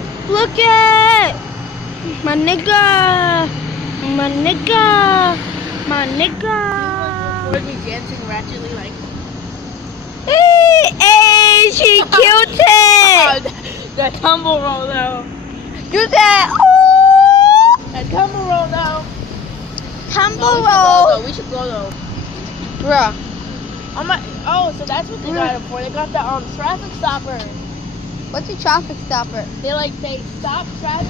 go. Look it! My nigga! My nigga! My nigga! Record me dancing ratchetly like. Hey, she killed it! That tumble roll though. You said, oh! That tumble roll though. Tumble roll! We should go though. Bruh. Oh, so that's what they got it for. They got the traffic stopper. What's a traffic stopper? They stop traffic.